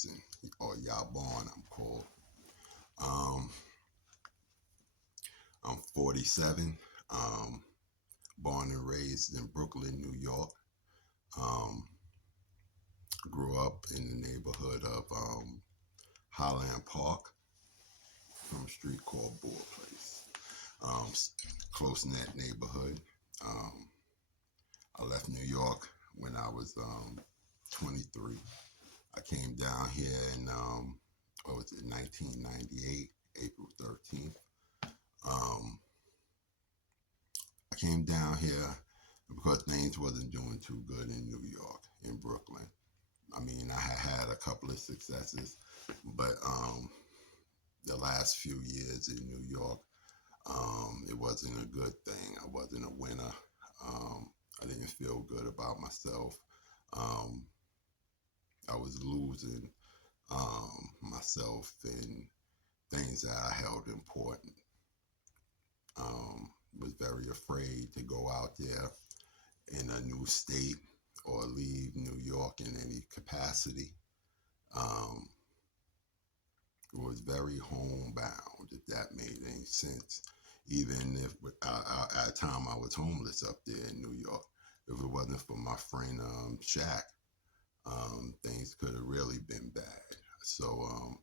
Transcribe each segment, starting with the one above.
person, or Yabon, I'm called. Um, I'm 47. Um, Born and raised in Brooklyn, New York. Um, Grew up in the neighborhood of Highland Park, from a street called Bull Place. Um, Close knit neighborhood. Um, I left New York when I was 23. I came down here in what was it, 1998, April 13th. Um, I came down here because things wasn't doing too good in New York, in Brooklyn. I mean, I had a couple of successes, but the last few years in New York, it wasn't a good thing. I wasn't a winner. I didn't feel good about myself. Um, I was losing myself in things that I held important. Was very afraid to go out there in a new state or leave New York in any capacity. Um, was very homebound, if that made any sense. Even if at a time I was homeless up there in New York, if it wasn't for my friend Shaq, things could have really been bad. So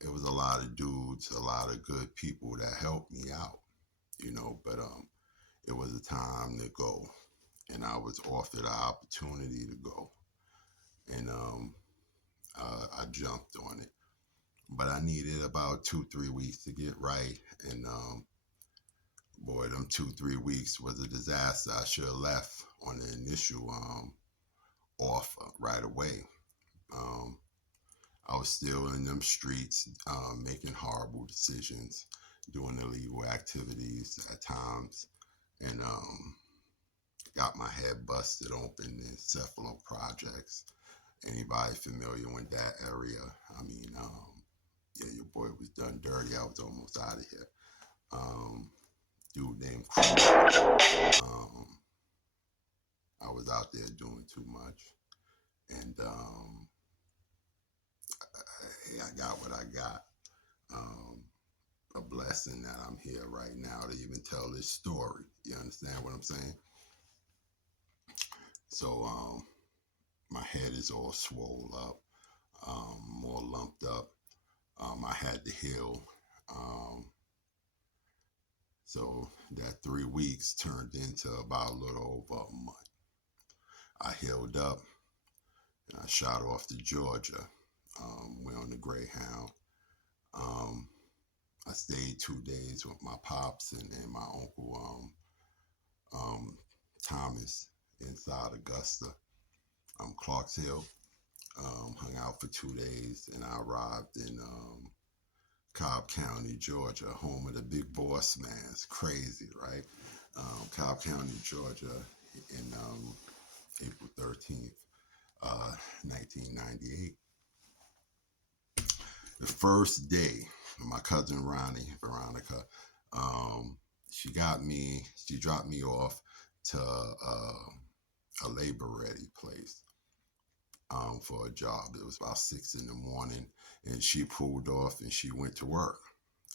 it was a lot of dudes, a lot of good people that helped me out, but it was a time to go, and I was offered an opportunity to go, and I jumped on it. But I needed about 2, 3 weeks to get right, and boy, them 2, 3 weeks was a disaster. I should have left on the initial offer right away. Um, I was still in them streets, making horrible decisions, doing illegal activities at times, and got my head busted open in Cephalo Projects. Anybody familiar with that area? I mean, yeah, your boy was done dirty. I was almost out of here. Dude named Crew. Um, I was out there doing too much, and I got what I got. Um, a blessing that I'm here right now to even tell this story. You understand what I'm saying? So my head is all swole up, more lumped up. I had to heal. Um, so that 3 weeks turned into about a little over a month. I healed up and I shot off to Georgia. Went on the Greyhound. Um, I stayed 2 days with my pops and my uncle Thomas inside Augusta, Clarksville. Hung out for 2 days, and I arrived in Cobb County, Georgia, home of the big boss man. It's crazy, right? Cobb County, Georgia, in April 13th, 1998. The first day, my cousin Veronica, she dropped me off to a labor ready place for a job. It was about 6 in the morning, and she pulled off and she went to work.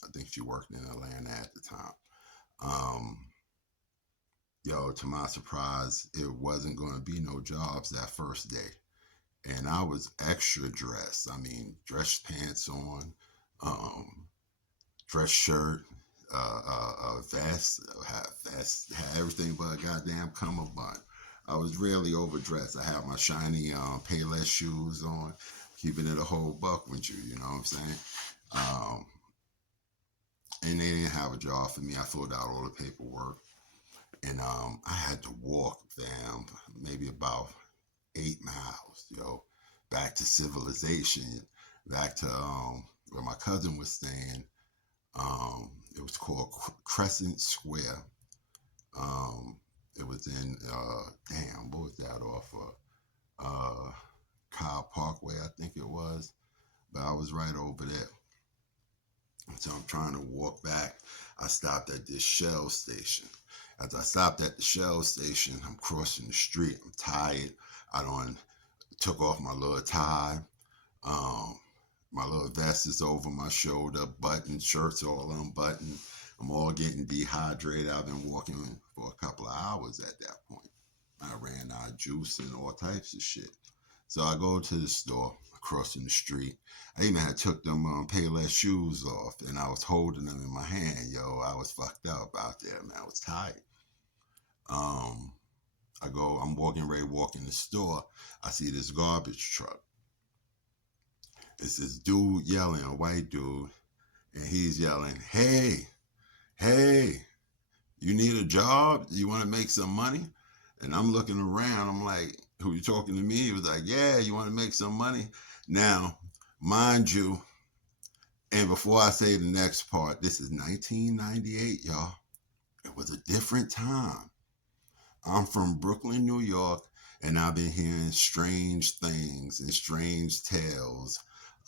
I think she worked in Atlanta at the time. Um, to my surprise, it wasn't going to be no jobs that first day. And I was extra dressed. I mean, dress pants on, dress shirt, vest, had everything but a goddamn cummerbund. I was really overdressed. I had my shiny Payless shoes on, keeping it a whole buck with you, you know what I'm saying? And they didn't have a job for me. I filled out all the paperwork, and I had to walk down maybe about 8 miles, back to civilization, back to where my cousin was staying. It was called Crescent Square. It was in, what was that off of? Cobb Parkway, I think it was. But I was right over there. So I'm trying to walk back. I stopped at this Shell station. As I stopped at the Shell station, I'm crossing the street. I'm tired. I took off my little tie. Um, my little vest is over my shoulder, button, shirt's all unbuttoned. I'm all getting dehydrated. I've been walking for a couple of hours at that point. I ran out of juice and all types of shit. So I go to the store across from the street. I even had took them Payless shoes off, and I was holding them in my hand. Yo, I was fucked up out there, man. I was tired. Um, I'm walking ready to walk in the store. I see this garbage truck. It's this dude yelling, a white dude, and he's yelling, "Hey, hey, you need a job? You want to make some money?" And I'm looking around. I'm like, "Who you talking to me?" He was like, "Yeah, you want to make some money?" Now, mind you, and before I say the next part, this is 1998, y'all. It was a different time. I'm from Brooklyn, New York, and I've been hearing strange things and strange tales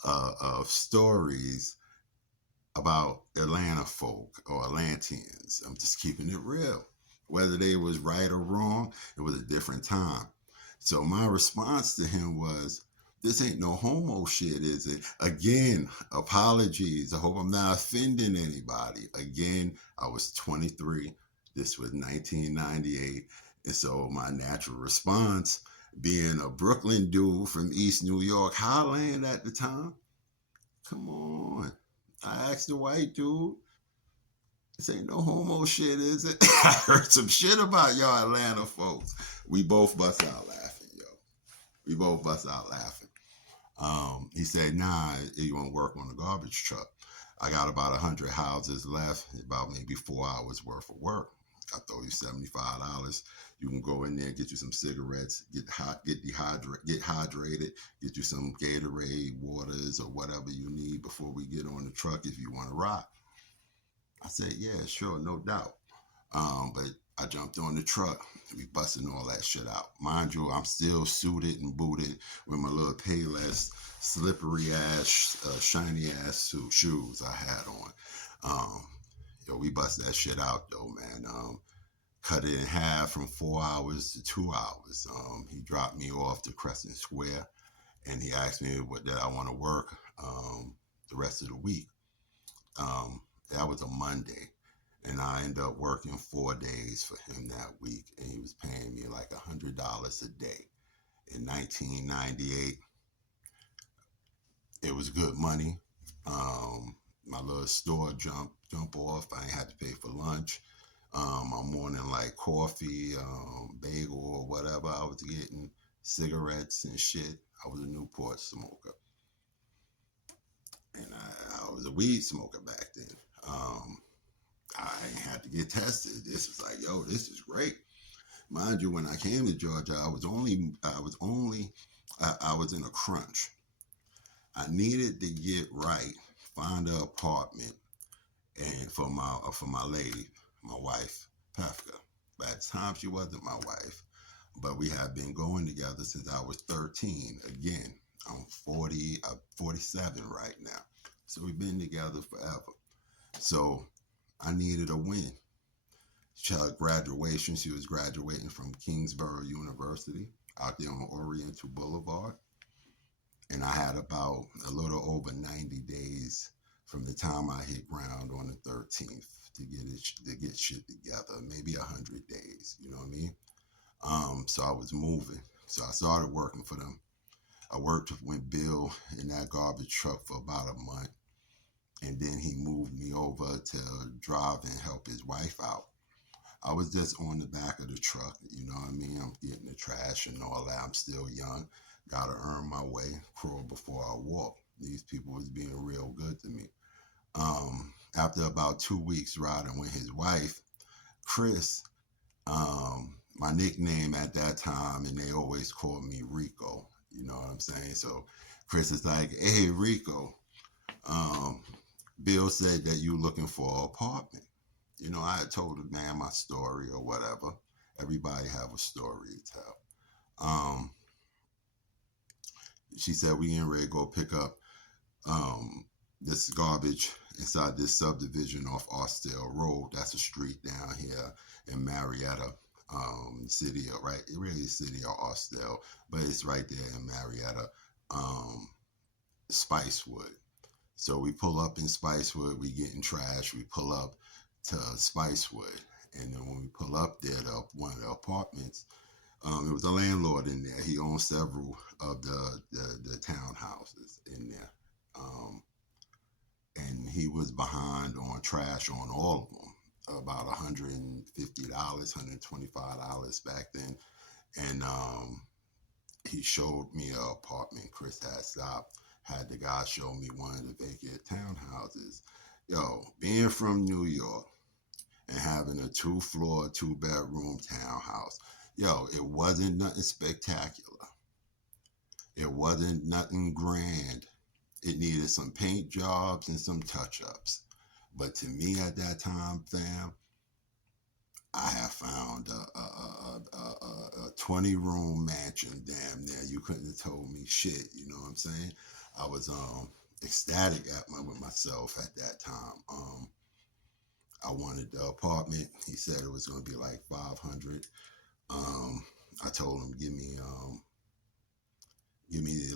of stories about Atlanta folk or Atlanteans. I'm just keeping it real. Whether they was right or wrong, it was a different time. So my response to him was, "This ain't no homo shit, is it?" Again, apologies. I hope I'm not offending anybody. Again, I was 23. This was 1998. And so my natural response, being a Brooklyn dude from East New York, Highland at the time, come on. I asked the white dude, "This ain't no homo shit, is it?" I heard some shit about y'all Atlanta folks. We both bust out laughing, yo. We both bust out laughing. He said, "Nah, you want to work on the garbage truck? I got about 100 houses left, about maybe 4 hours worth of work. I throw you $75. You can go in there, get you some cigarettes, get hydrated, get you some Gatorade, waters, or whatever you need before we get on the truck if you want to ride." I said, "Yeah, sure, no doubt." But I jumped on the truck. We busting all that shit out. Mind you, I'm still suited and booted with my little Payless, slippery ass, shiny ass shoes I had on. Um, we bust that shit out though, man. Cut it in half from 4 hours to 2 hours. He dropped me off to Crescent Square, and he asked me what did I want to work the rest of the week. That was a Monday, and I ended up working 4 days for him that week, and he was paying me like $100 a day. In 1998, it was good money. My little store jump off. I ain't had to pay for lunch. I'm morning like coffee, bagel or whatever. I was getting cigarettes and shit. I was a Newport smoker, and I was a weed smoker back then. Um, I had to get tested. This was like, yo, this is great. Mind you, when I came to Georgia, I was in a crunch. I needed to get right, find an apartment, and for my lady, my wife, Pefka. By the time she wasn't my wife, but we have been going together since I was 13. Again, I'm 47 right now, so we've been together forever. So I needed a win. Child graduation, she was graduating from Kingsborough University out there on Oriental Boulevard. And I had about a little over 90 days from the time I hit ground on the 13th to get shit together, maybe 100 days, you know what I mean? So I was moving. So I started working for them. I worked with Bill in that garbage truck for about a month. And then he moved me over to drive and help his wife out. I was just on the back of the truck, you know what I mean? I'm getting the trash and all that. I'm still young. Gotta earn my way, crawl before I walk. These people was being real good to me. After about 2 weeks riding with his wife, Chris, my nickname at that time, and they always called me Rico, you know what I'm saying? So Chris is like, "Hey, Rico, um, Bill said that you looking for an apartment." You know, I had told the man my story or whatever. Everybody have a story to tell. Um, she said we ain't ready to go pick up this garbage inside this subdivision off Austell Road. That's a street down here in Marietta, city of, really city of Austell, but it's right there in Marietta. Um, Spicewood. So we pull up in Spicewood, we getting trash. We pull up to Spicewood, and then when we pull up there to one of the apartments, it was a landlord in there. He owned several of the townhouses in there, um, and he was behind on trash on all of them. About $150, $125 back then, and he showed me an apartment. Chris had stopped, had the guy show me one of the vacant townhouses. Yo, being from New York and having a 2-floor, 2-bedroom townhouse, yo, it wasn't nothing spectacular. It wasn't nothing grand. It needed some paint jobs and some touch ups. But to me at that time, fam, I have found a 20-room mansion. Damn near. You couldn't have told me shit. You know what I'm saying? I was ecstatic with myself at that time. I wanted the apartment. He said it was going to be like 500. I told him give me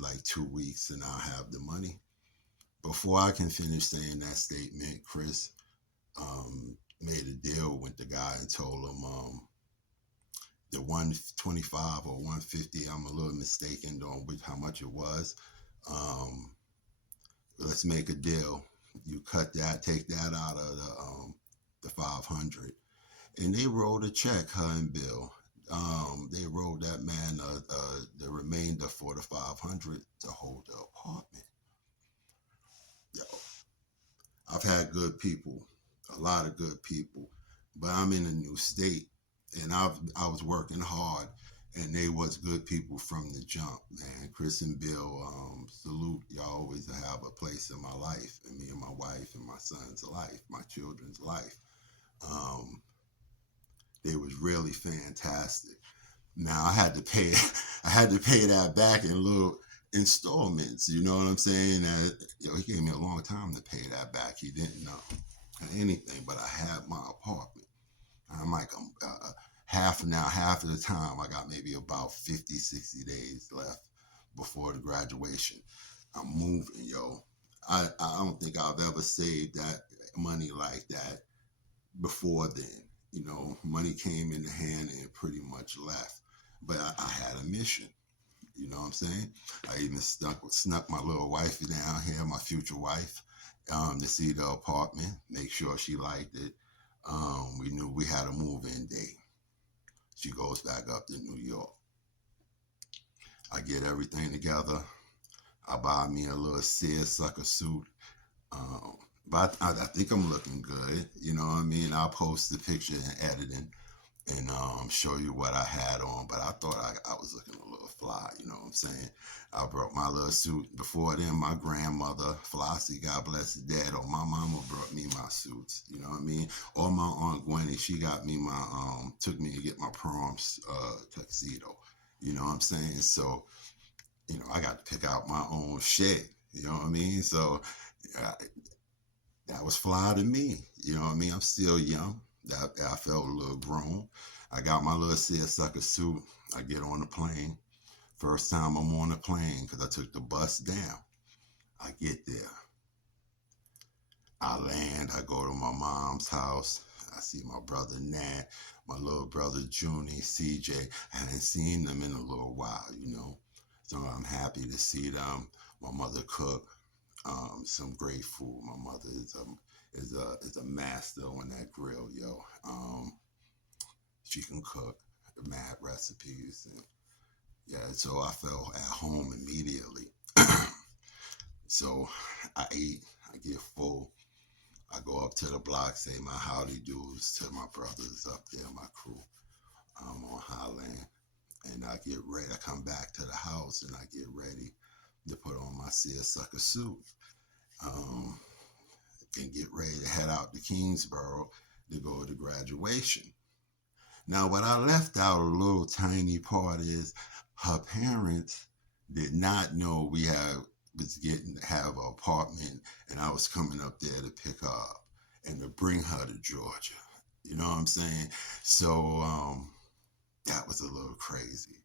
like 2 weeks and I'll have the money. Before I can finish saying that statement, Chris made a deal with the guy and told him the 125 or 150. I'm a little mistaken on how much it was. Um, let's make a deal. You cut that, take that out of the 500, and they wrote a check. Her and Bill. They wrote that man the remainder for the 500 to hold the apartment. Yo, I've had good people, a lot of good people, but I'm in a new state, and I was working hard, and they was good people from the jump, man. Chris and Bill, salute. Y'all always have a place in my life, and me and my wife and my son's life, my children's life. Um, they was really fantastic. Now I had to pay, I had to pay that back in little installments. You know what I'm saying? He gave me a long time to pay that back. He didn't know anything, but I had my apartment. I'm like half now, half of the time. I got maybe about 50, 60 days left before the graduation. I'm moving, yo. I don't think I've ever saved that money like that before then. You know, money came in the hand and pretty much left. But I had a mission. You know what I'm saying? I even snuck my little wifey down here, my future wife, to see the apartment, make sure she liked it. We knew we had a move-in date. She goes back up to New York. I get everything together. I buy me a little seersucker suit. But I think I'm looking good. You know what I mean? I'll post the picture and editing and show you what I had on. But I thought I was looking a little fly. You know what I'm saying? I brought my little suit. Before then, my grandmother, Flossie, God bless her dad, or my mama brought me my suits. You know what I mean? Or my Aunt Gwenny, she got me took me to get my prom tuxedo. You know what I'm saying? So, you know, I got to pick out my own shit. You know what I mean? So, uh, that was fly to me. You know what I mean? I'm still young. I felt a little grown. I got my little seersucker suit. I get on the plane. First time I'm on the plane because I took the bus down. I get there. I land. I go to my mom's house. I see my brother Nat, my little brother Junie, CJ. I hadn't seen them in a little while, you know. So I'm happy to see them. My mother cooked some great food. My mother is a master on that grill, yo. She can cook mad recipes, and yeah. So I felt at home immediately. So I eat. I get full. I go up to the block, say my howdy do's to my brothers up there, my crew. I'm on Highland, and I get ready. I come back to the house, and I get ready to put on my seersucker suit. Um, and get ready to head out to Kingsborough to go to graduation. Now, what I left out a little tiny part is her parents did not know was getting to have an apartment, and I was coming up there to pick her up and to bring her to Georgia. You know what I'm saying? So that was a little crazy.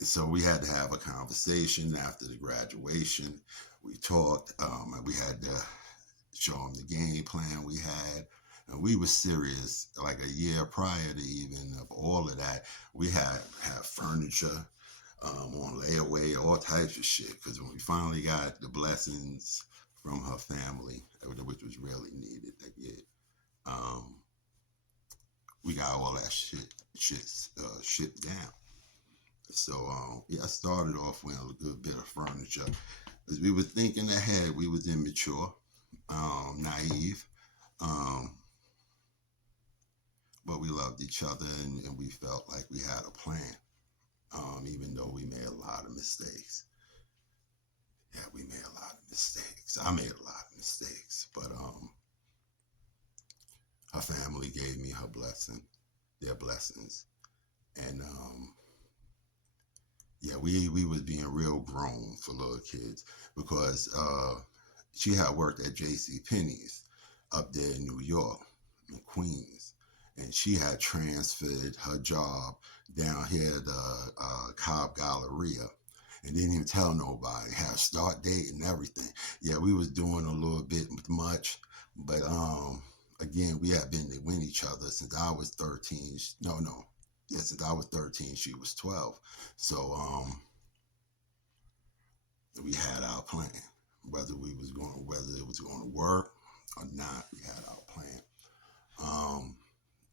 So we had to have a conversation after the graduation. We talked. And we had to show them the game plan we had. And we were serious. Like a year prior to even of all of that, we had furniture on layaway, all types of shit. Because when we finally got the blessings from her family, which was really needed that year, um, we got all that shipped down. So yeah, I started off with a good bit of furniture. As we were thinking ahead, we was immature, naive, um, but we loved each other and we felt like we had a plan. Even though we made a lot of mistakes. Yeah, we made a lot of mistakes. I made a lot of mistakes, but her family gave me their blessings, and yeah, we was being real grown for little kids because she had worked at J.C. Penney's up there in New York, in Queens, and she had transferred her job down here to Cobb Galleria, and didn't even tell nobody. Had a start date and everything. Yeah, we was doing a little bit much, but again, we had been to win each other since I was 13. No, yeah, since I was 13, she was 12. So we had our plan. Whether it was going to work or not, we had our plan.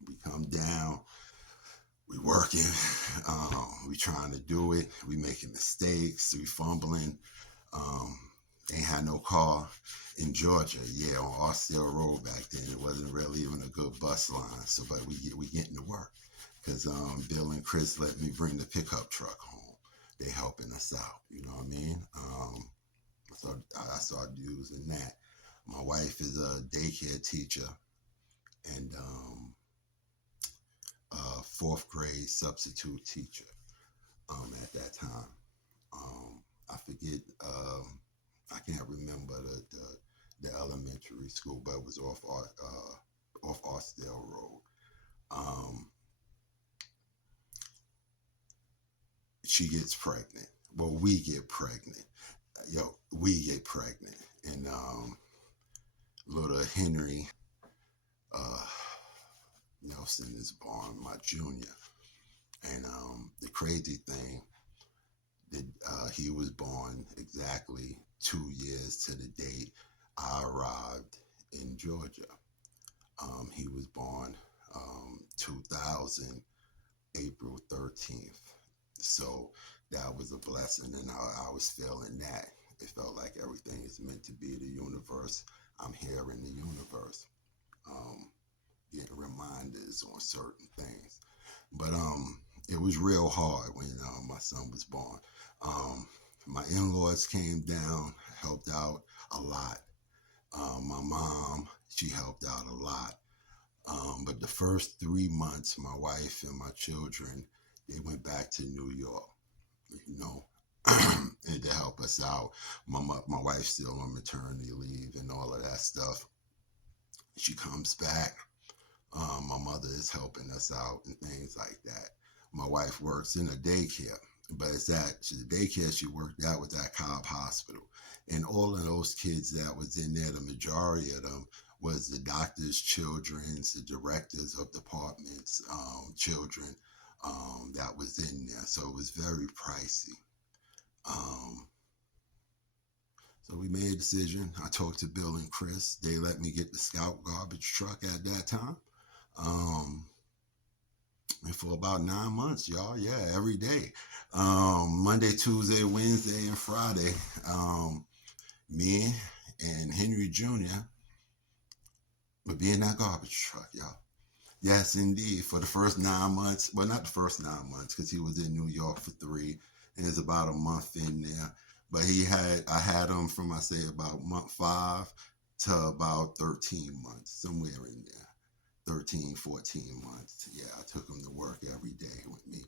We come down, we working, we trying to do it, we making mistakes, we fumbling. Um, ain't had no car in Georgia. Yeah, on Austell Road back then, it wasn't really even a good bus line. So, but we getting to work because Bill and Chris let me bring the pickup truck home. They helping us out. You know what I mean? So I started using that. My wife is a daycare teacher and fourth grade substitute teacher at that time. I forget, I can't remember the elementary school, but it was off Austell Road. She gets pregnant. Well, we get pregnant. We get pregnant. And little Henry uh, Nelson is born, my junior. And the crazy thing that he was born exactly 2 years to the date I arrived in Georgia. He was born 2000, April 13th. So that was a blessing, and I was feeling that. It felt like everything is meant to be the universe. I'm here in the universe, getting reminders on certain things. But it was real hard when my son was born. My in-laws came down, helped out a lot. My mom, she helped out a lot. But the first 3 months, my wife and my children, they went back to New York, you know, and to help us out. My wife's still on maternity leave and all of that stuff. She comes back. My mother is helping us out and things like that. My wife works in a daycare, but the daycare she worked at was at Cobb Hospital. And all of those kids that was in there, the majority of them was the doctors' children, the directors of departments, children that was in there. So it was very pricey. Um, so we made a decision. I talked to Bill and Chris. They let me get the Scout garbage truck at that time. And for about 9 months, y'all, yeah, every day. Monday, Tuesday, Wednesday, and Friday. Me and Henry Jr. would be in that garbage truck, y'all. Yes, indeed. For the first 9 months, well, not the first 9 months, because he was in New York for 3, and it's about a month in there. But I had him from, I say, about month 5 to about 13 months, somewhere in there. 13, 14 months. Yeah, I took him to work every day with me.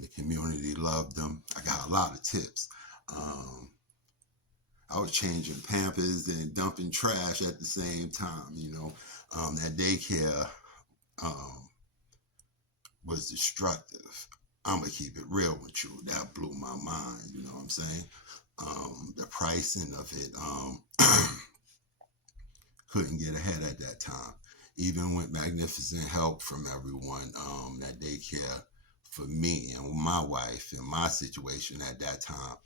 The community loved him. I got a lot of tips. I was changing Pampers and dumping trash at the same time, you know. That daycare was destructive. I'm going to keep it real with you. That blew my mind, you know what I'm saying? The pricing of it, couldn't get ahead at that time. Even with magnificent help from everyone, that daycare for me and my wife and my situation at that time.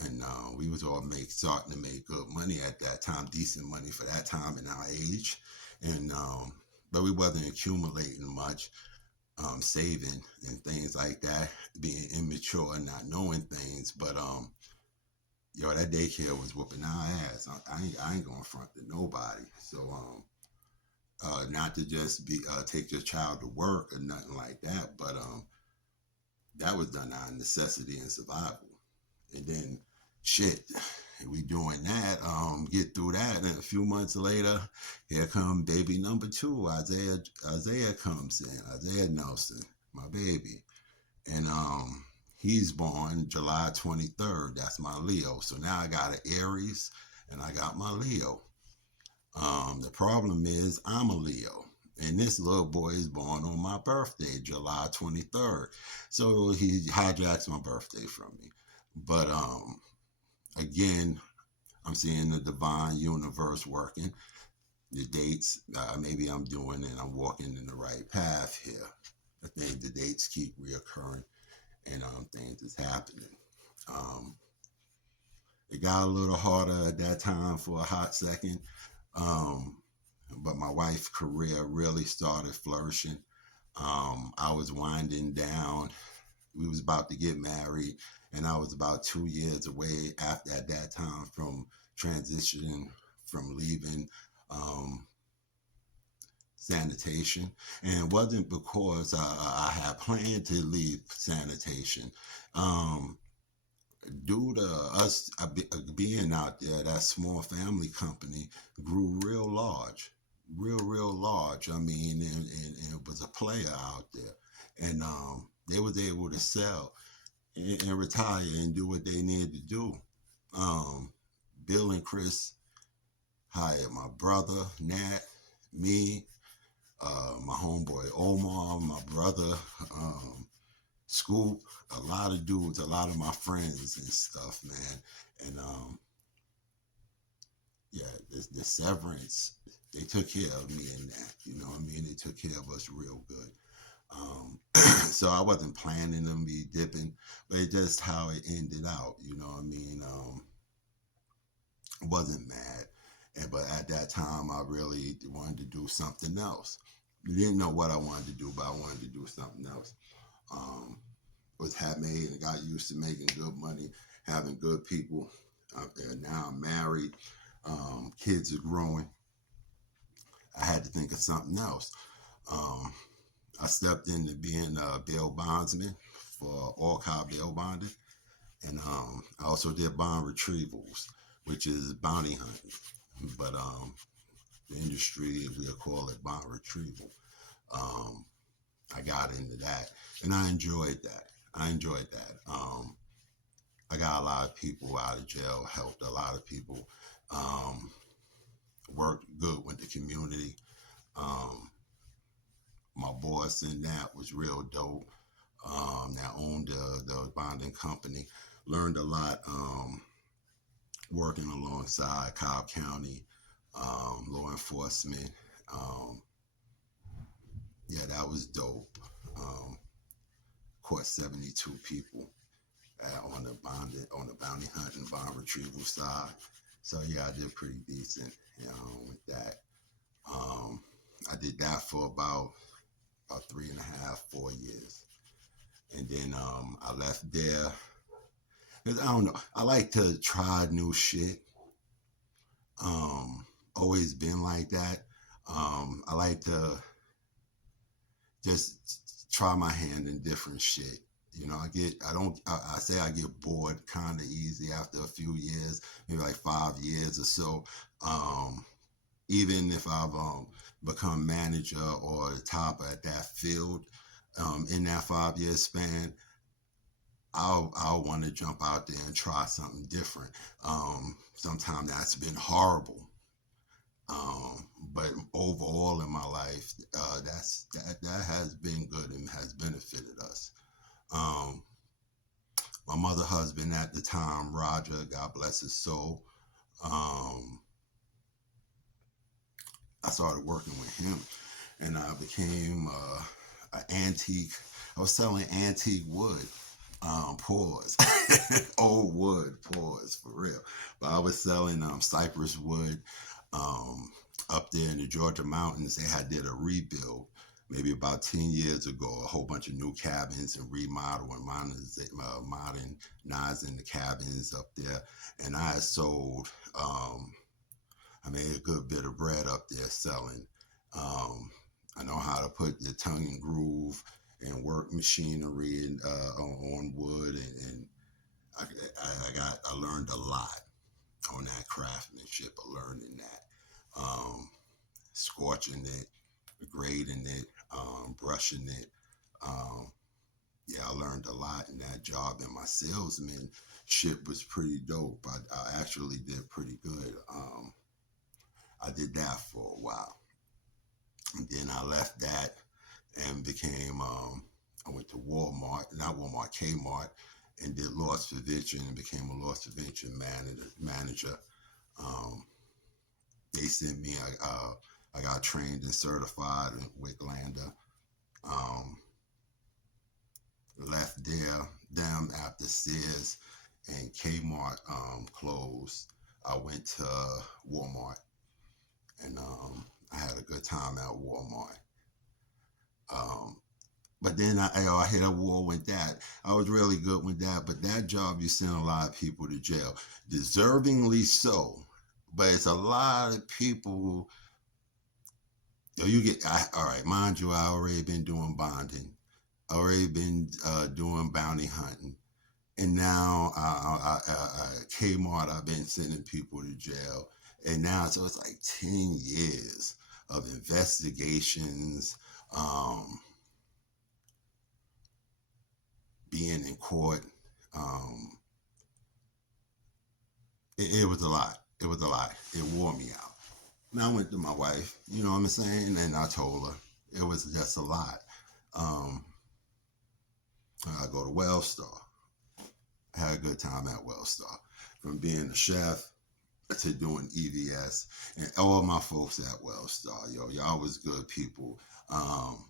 And we was all starting to make good money at that time, decent money for that time and our age. And but we wasn't accumulating much, saving and things like that, being immature and not knowing things. But yo, that daycare was whooping our ass. I ain't going front to nobody. So not to just be take your child to work or nothing like that, but that was done out of necessity and survival. And then shit, we doing that, get through that, and a few months later, here come baby number two. Isaiah comes in, Isaiah Nelson, my baby. And he's born July 23rd. That's my Leo. So now I got an Aries and I got my Leo. The problem is I'm a Leo. And this little boy is born on my birthday, July 23rd. So he hijacks my birthday from me. But again, I'm seeing the divine universe working. The dates, maybe I'm doing and I'm walking in the right path here. I think the dates keep reoccurring and things is happening. Um, it got a little harder at that time for a hot second. But my wife's career really started flourishing. I was winding down. We was about to get married, and I was about 2 years away after at that time from transitioning, from leaving sanitation. And it wasn't because I had planned to leave sanitation. Due to us being out there, that small family company grew real large, real large. I mean, and it was a player out there. And they was able to sell and retire and do what they needed to do. Bill and Chris hired my brother, Nat, me, my homeboy Omar, my brother, Scoop, a lot of dudes, a lot of my friends and stuff, man. And yeah, the severance, they took care of me in that. You know what I mean? They took care of us real good. So I wasn't planning to be dipping, but it's just how it ended out. You know what I mean? Wasn't mad, but at that time I really wanted to do something else. Didn't know what I wanted to do, but I wanted to do something else. Was had made and got used to making good money, having good people out there. Now I'm married, kids are growing. I had to think of something else. Um, I stepped into being a bail bondsman for all Cobb bail bonding, and I also did bond retrievals, which is bounty hunting. But the industry, we'll call it bond retrieval. Um, I got into that, and I enjoyed that. I got a lot of people out of jail, helped a lot of people, um, worked good with the community. Um, my boss in that was real dope. That owned the bonding company. Learned a lot working alongside Cobb County law enforcement. Um, yeah, that was dope. Caught 72 people on the bounty hunting bond retrieval side. So yeah, I did pretty decent, with that. Um, I did that for about 3.5, 4 years, and then I left there. 'Cause I don't know. I like to try new shit. Um, Always been like that. I like to just try my hand in different shit. You know, I say I get bored kind of easy after a few years, maybe like 5 years or so. Um, Even if I've become manager or the top at that field, in that 5 year span, I'll want to jump out there and try something different. Sometimes that's been horrible. But overall in my life, that has been good and has benefited us. Um, My mother husband at the time, Roger, God bless his soul. Um, I started working with him, and I became an antique. I was selling antique wood, pause, old wood, pause for real. But I was selling cypress wood. Um, Up there in the Georgia mountains, did a rebuild maybe about 10 years ago, a whole bunch of new cabins and remodel and modernizing the cabins up there. And I had sold, I made a good bit of bread up there selling. Um, I know how to put the tongue and groove and work machinery and on wood, and I learned a lot on that craftsmanship of learning that, scorching it, grading it, brushing it. Um, yeah, I learned a lot in that job, and my salesmanship was pretty dope. I actually did pretty good. I did that for a while, and then I left that and became. I went to Walmart, not Walmart, Kmart, and did loss prevention and became a loss prevention manager. Um, they sent me. I got trained and certified in Wicklander. Um, Left them after Sears and Kmart closed. I went to Walmart, and I had a good time at Walmart. Um, but then I hit a wall with that. I was really good with that, but that job you send a lot of people to jail, deservingly so. But it's a lot of people. You get all right. Mind you, I already been doing bonding. I already been doing bounty hunting. And now Kmart, I've been sending people to jail. And now, so it's like 10 years of investigations, um, being in court. Um, it was a lot. It was a lot. It wore me out. And I went to my wife, you know what I'm saying? And I told her it was just a lot. Um, I go to Wellstar. I had a good time at Wellstar. From being a chef to doing EVS, and all my folks at Wellstar, yo, y'all was good people. Um,